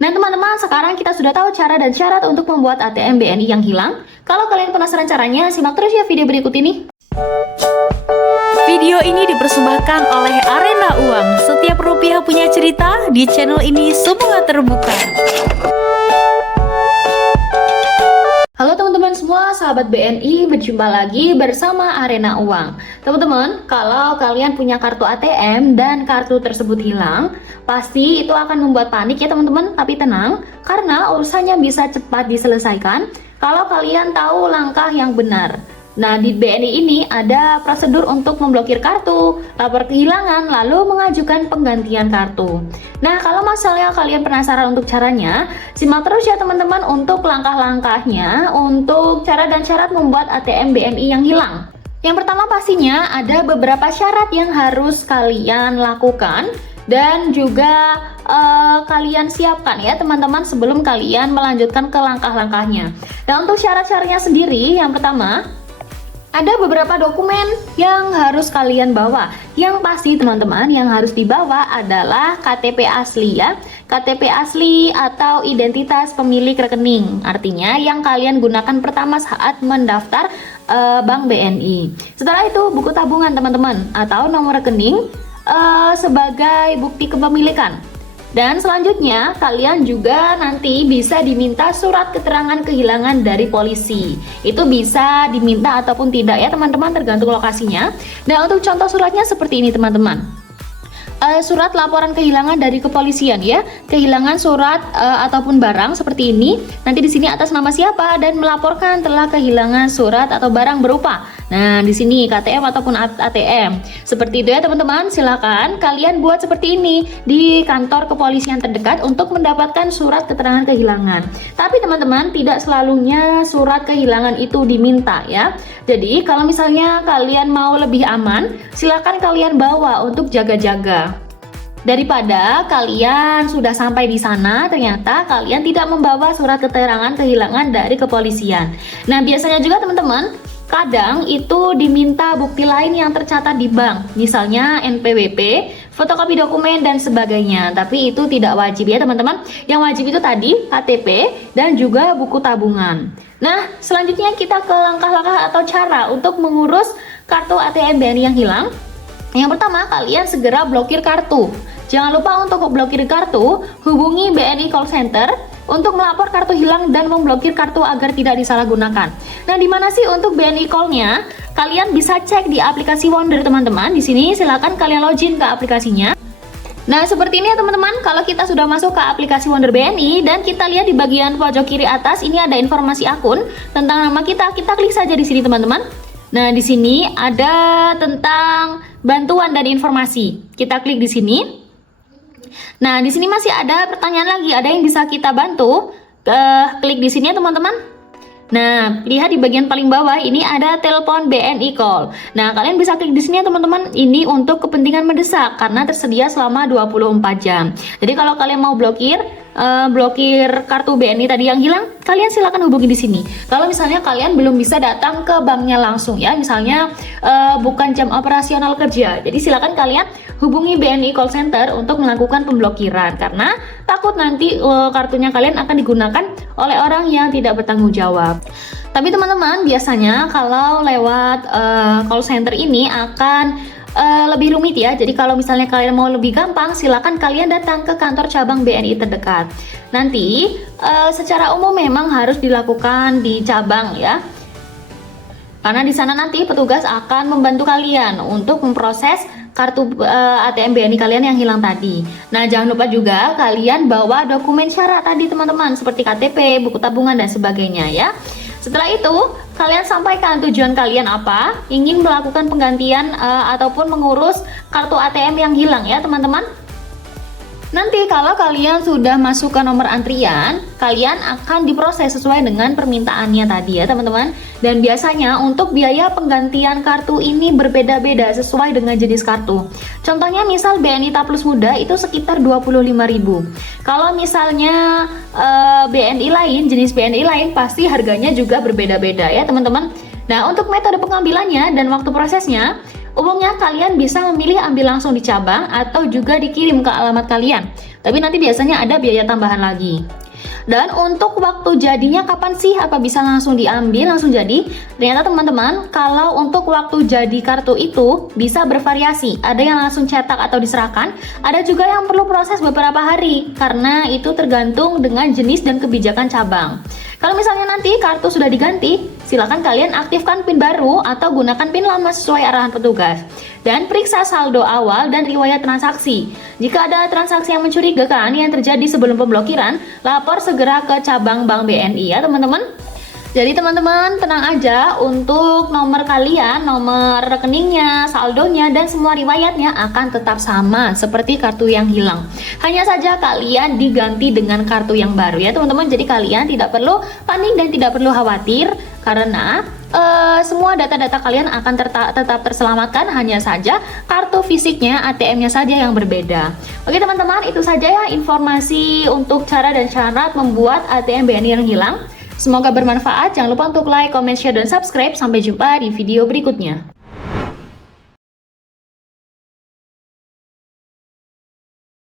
Nah teman-teman, sekarang kita sudah tahu cara dan syarat untuk membuat ATM BNI yang hilang. Kalau kalian penasaran caranya, simak terus ya video berikut ini. Video ini dipersembahkan oleh Arena Uang. Setiap rupiah punya cerita, di channel ini semua terbuka. Halo teman-teman semua, sahabat BNI, berjumpa lagi bersama Arena Uang. Teman-teman, kalau kalian punya kartu ATM dan kartu tersebut hilang, pasti itu akan membuat panik ya teman-teman. Tapi tenang, karena urusannya bisa cepat diselesaikan kalau kalian tahu langkah yang benar. Nah, di BNI ini ada prosedur untuk memblokir kartu, lapor kehilangan, lalu mengajukan penggantian kartu. Nah, kalau misalnya kalian penasaran untuk caranya, simak terus ya teman-teman untuk langkah-langkahnya untuk cara dan syarat membuat ATM BNI yang hilang. Yang pertama pastinya ada beberapa syarat yang harus kalian lakukan dan juga kalian siapkan ya teman-teman sebelum kalian melanjutkan ke langkah-langkahnya. Dan untuk syarat-syaratnya sendiri, yang pertama, ada beberapa dokumen yang harus kalian bawa. Yang pasti teman-teman yang harus dibawa adalah KTP asli ya. KTP asli atau identitas pemilik rekening. Artinya yang kalian gunakan pertama saat mendaftar Bank BNI. Setelah itu buku tabungan teman-teman atau nomor rekening sebagai bukti kepemilikan. Dan selanjutnya kalian juga nanti bisa diminta surat keterangan kehilangan dari polisi. Itu bisa diminta ataupun tidak ya teman-teman, tergantung lokasinya. Nah, untuk contoh suratnya seperti ini teman-teman. Surat laporan kehilangan dari kepolisian ya, kehilangan surat ataupun barang seperti ini. Nanti di sini atas nama siapa dan melaporkan telah kehilangan surat atau barang berupa. Nah, di sini KTM ataupun ATM. Seperti itu ya teman-teman. Silakan kalian buat seperti ini di kantor kepolisian terdekat untuk mendapatkan surat keterangan kehilangan. Tapi teman-teman, tidak selalunya surat kehilangan itu diminta ya. Jadi, kalau misalnya kalian mau lebih aman, silakan kalian bawa untuk jaga-jaga. Daripada kalian sudah sampai di sana, ternyata kalian tidak membawa surat keterangan kehilangan dari kepolisian. Nah, biasanya juga teman-teman, kadang itu diminta bukti lain yang tercatat di bank, misalnya NPWP, fotokopi dokumen dan sebagainya. Tapi itu tidak wajib ya teman-teman. Yang wajib itu tadi KTP dan juga buku tabungan. Nah, selanjutnya kita ke langkah-langkah atau cara untuk mengurus kartu ATM BNI yang hilang. Yang pertama, kalian segera blokir kartu. Jangan lupa untuk blokir kartu, hubungi BNI call center untuk melapor kartu hilang dan memblokir kartu agar tidak disalahgunakan. Nah, di mana sih untuk BNI call-nya? Kalian bisa cek di aplikasi Wonder teman-teman. Di sini silakan kalian login ke aplikasinya. Nah, seperti ini ya teman-teman. Kalau kita sudah masuk ke aplikasi Wonder BNI dan kita lihat di bagian pojok kiri atas ini ada informasi akun tentang nama kita. Kita klik saja di sini teman-teman. Nah, di sini ada tentang bantuan dan informasi. Kita klik di sini. Nah, di sini masih ada pertanyaan lagi, ada yang bisa kita bantu? Klik di sini ya teman-teman. Nah, lihat di bagian paling bawah ini ada telepon BNI call. Nah, kalian bisa klik di sini ya teman-teman. Ini untuk kepentingan mendesak karena tersedia selama 24 jam. Jadi kalau kalian mau blokir kartu BNI tadi yang hilang, kalian silakan hubungi di sini. Kalau misalnya kalian belum bisa datang ke banknya langsung ya, misalnya bukan jam operasional kerja, jadi silakan kalian hubungi BNI call center untuk melakukan pemblokiran karena takut nanti kartunya kalian akan digunakan oleh orang yang tidak bertanggung jawab. Tapi teman-teman, biasanya kalau lewat call center ini akan lebih rumit ya. Jadi kalau misalnya kalian mau lebih gampang, silakan kalian datang ke kantor cabang BNI terdekat. Nanti secara umum memang harus dilakukan di cabang ya. Karena di sana nanti petugas akan membantu kalian untuk memproses kartu ATM BNI kalian yang hilang tadi. Nah, jangan lupa juga kalian bawa dokumen syarat tadi teman-teman, seperti KTP, buku tabungan dan sebagainya ya. Setelah itu, kalian sampaikan tujuan kalian apa, ingin melakukan penggantian ataupun mengurus kartu ATM yang hilang ya teman-teman. Nanti kalau kalian sudah masuk ke nomor antrian, kalian akan diproses sesuai dengan permintaannya tadi ya teman-teman. Dan biasanya untuk biaya penggantian kartu ini berbeda-beda sesuai dengan jenis kartu. Contohnya misal BNI Ta Plus Muda itu sekitar 25.000. Kalau misalnya BNI lain, jenis BNI lain pasti harganya juga berbeda-beda ya teman-teman. Nah, untuk metode pengambilannya dan waktu prosesnya, Umumnya kalian bisa memilih ambil langsung di cabang atau juga dikirim ke alamat kalian. Tapi nanti biasanya ada biaya tambahan lagi. Dan untuk waktu jadinya kapan sih? Apa bisa langsung diambil, langsung jadi? Ternyata teman-teman, kalau untuk waktu jadi kartu itu bisa bervariasi. Ada yang langsung cetak atau diserahkan, ada juga yang perlu proses beberapa hari, karena itu tergantung dengan jenis dan kebijakan cabang. Kalau misalnya nanti kartu sudah diganti, silakan kalian aktifkan PIN baru atau gunakan PIN lama sesuai arahan petugas. Dan periksa saldo awal dan riwayat transaksi. Jika ada transaksi yang mencurigakan yang terjadi sebelum pemblokiran, lapor segera ke cabang Bank BNI ya teman-teman. Jadi teman-teman tenang aja, untuk nomor kalian, nomor rekeningnya, saldonya, dan semua riwayatnya akan tetap sama seperti kartu yang hilang. Hanya saja kalian diganti dengan kartu yang baru ya teman-teman. Jadi kalian tidak perlu panik dan tidak perlu khawatir karena semua data-data kalian akan tetap terselamatkan, hanya saja kartu fisiknya, ATM-nya saja yang berbeda. Oke teman-teman, itu saja ya informasi untuk cara dan syarat membuat ATM BNI yang hilang. Semoga bermanfaat. Jangan lupa untuk like, comment, share, dan subscribe. Sampai jumpa di video berikutnya.